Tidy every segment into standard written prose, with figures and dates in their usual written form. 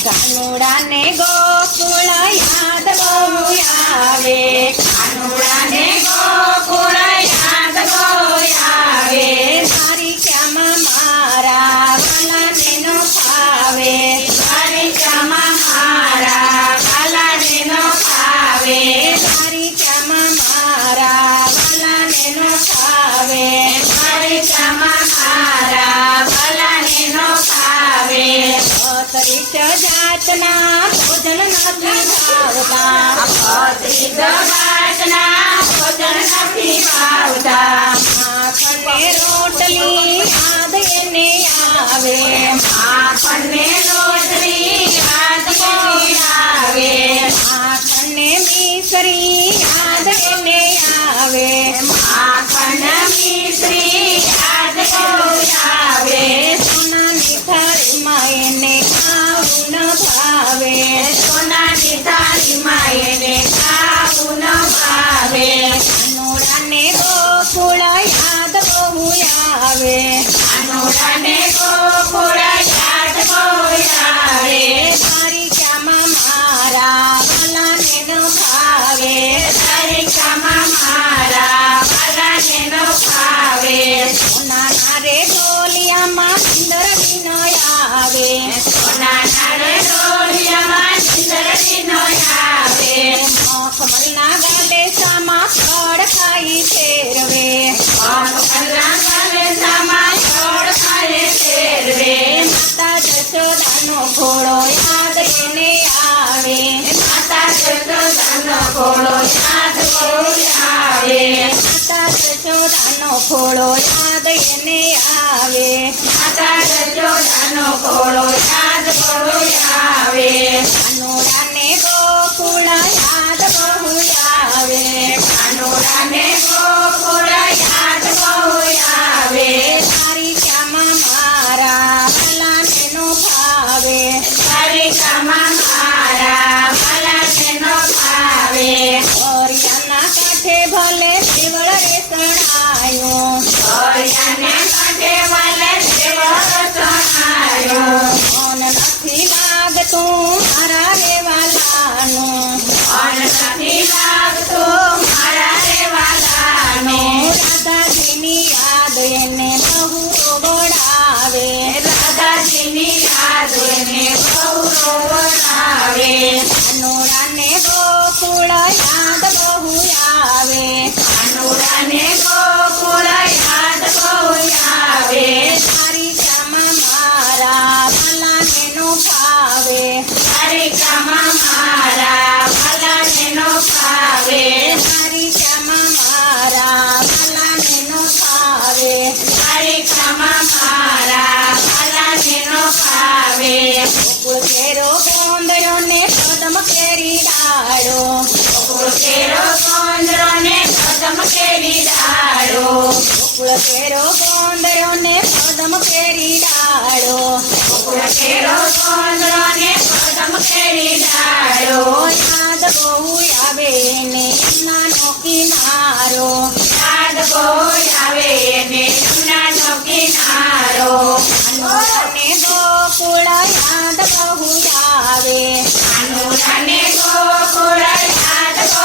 કાનુડાને ગોકુળ યાદ બહુ આવે, કાનુડાને ગોકુળ યાદ બહુ આવે, મારી ક્યામાં મારા વાલાને નો ફાવે, મારી ક્યામાં મારા વાલાને નો ફાવે, મારી ક્યામાં મારા વાલાને નો ફાવે, મારી ક્યામાં મારા વાલાને નો ફાવે. ત્રીસ જાતના ભોજન નથી ભાવતા, ત્રીસ જાતના ભોજન નથી ભાવતા, માખણને રોટલી યાદ એને આવે, માખણને રોટલી યાદ એને આવે, માખણને મિશ્રી યાદ એને આવે, માખણ મિશ્રી યાદ આવે, સોનાની થાળીમાં એને ખાવું ન ભાવે, સોનાની થાળીમાં એને ખાવું ન ભાવે, કાનુડાને ગોકુળ યાદ બહુ આવે, કાનુડાને ગોકુળ યાદ બહુ આવે, મારી ક્યામાં મારા વાલાને ન ભાવે, તારી ક્યામાં મારા વાલાને ન ભાવે, સોનાના રે ઢોલિયામાં સુંદરની ન આવે, સોનાના રે ઢોલિયામાં સુંદરની ન આવે, મખમલના ગાલેસામાં ફળ ખાઈ ફેરવે, મખમલના ગાલેસામાં ફળ ખાઈ ફેરવે, માતા જશોદાનો ઘોડો યાદ એને આવે, માતા જશોદાનો ઘોડો યાદ બહુ આવે, માતા જશોદાનો ઘોડો યાદ એને આવે, માતા જશોદાનો ઘોડો યાદ બહુ આવે, કાનુડાને ગોકુળ યાદ બહુ આવે, કાનુડાને ગોકુળ યાદ બહુ આવે, તારી ક્યામાં મારા વાલાને નો ભાવે, તારી ક્યામાં મારા વાલાને નો ભાવે, દરિયાના કાંઠે ભલે દેવળ રે સણાયો, દરિયાના કાંઠે ભલે દેવળ સણાયો, મન નથી લાગતું મારા રે વાલાનું, મન નથી લાગતું મારા રે વાલાનું, રાધાજીની યાદ એને બહુ રોવડાવે, રાધાજીની યાદ એને બહુ રોવડાવે, કાનુડાને ગોકુળ યાદ બહુ આવે, કાનુડાને ગોકુળ યાદ બહુ આવે, તારી ક્યામાં મારા વાલાને નો ફાવે, તારી ક્યામાં મારા વાલાને નો ફાવે, તારી ક્યામાં મારા વાલાને નો ફાવે, તારી ક્યામાં મારા વાલાને નો ફાવે, ગોકુળ કેરો ગોંદરો ને કદમ કેરી ડાળો, ગોકુળ કેરો ગોંદરો ને કદમ કેરી ડાળો, ગોકુળ કેરો ગોંદરો ને કદમ કેરી ડાળો, ગોકુળ કેરો ગોંદરો ને કદમ કેરી ડાળો, યાદ બહુ આવે એને યમુનાનો કિનારો, યાદ બહુ આવે એને યમુનાનો કિનારો, કાનુડાને ગોકુળ યાદ બહુ આવે, કાનુડાને ગોકુળ યાદ બહુ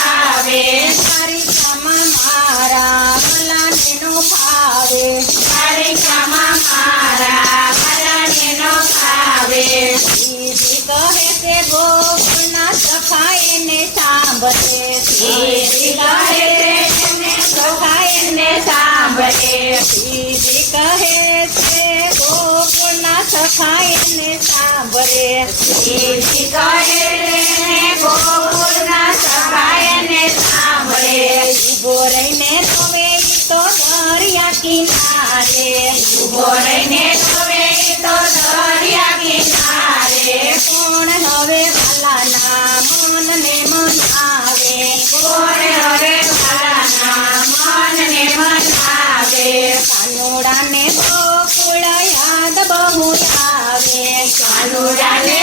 આવે, તારી ક્યામાં મારા વાલાને નો ફાવે, તારી ક્યામાં મારા વાલાને નો ફાવે, શ્રીજી કહે છે ગોકુળના સખા એને સાંભળે, શ્રીજી કહે છે એને સખા એને સાંભળે, શ્રીજી કહે છે ગોકુળના સખા એને સાંભળે, શ્રીજી કહે છે ગોકુળના સખા એને સાંભળે, ઉભો રહીને રોવે તો દરિયા કિનારે, ઉભો રહીને રોવે તો દરિયા કિનારે, કોણ હવે વાલાના મનને મનાવે, કોણ હવે વાલાના મનને મનાવે, કાનુડાને ગોકુળ યાદ બહુ આવે, કાનુડાને